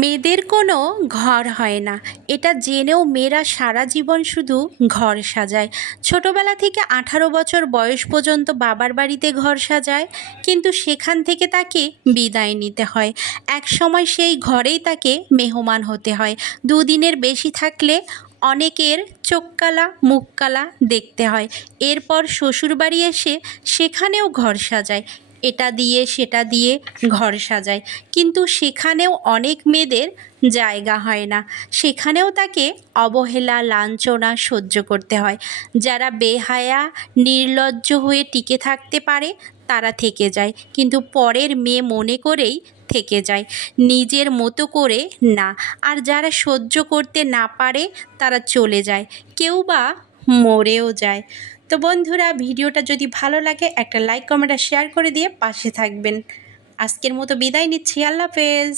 মেয়েদের কোনো ঘর হয় না, এটা জেনেও মেয়েরা সারা জীবন শুধু ঘর সাজায়। ছোটবেলা থেকে 18 বছর বয়স পর্যন্ত বাবার বাড়িতে ঘর সাজায়, কিন্তু সেখান থেকে তাকে বিদায় নিতে হয়। এক সময় সেই ঘরেই তাকে মেহমান হতে হয়। দুদিনের বেশি থাকলে অনেকের চোখ কালা মুখ কালা দেখতে হয়। এরপর শ্বশুরবাড়ি এসে সেখানেও ঘর সাজায়, এটা দিয়ে সেটা দিয়ে ঘর সাজায়, কিন্তু সেখানেও অনেক মেয়েদের জায়গা হয় না। সেখানেও তাকে অবহেলা লাঞ্ছনা সহ্য করতে হয়। যারা বেহায়া নির্লজ্জ হয়ে টিকে থাকতে পারে তারা থেকে যায়, কিন্তু পরের মেয়ে মনে করেই থেকে যায়, নিজের মতো করে না। আর যারা সহ্য করতে না পারে তারা চলে যায়, কেউ বা মরেও যায়। তো বন্ধুরা, ভিডিওটা যদি ভালো লাগে একটা লাইক কমেন্ট আর শেয়ার করে দিয়ে পাশে থাকবেন। আজকের মতো বিদায় নিচ্ছি, আল্লাহ হাফেজ।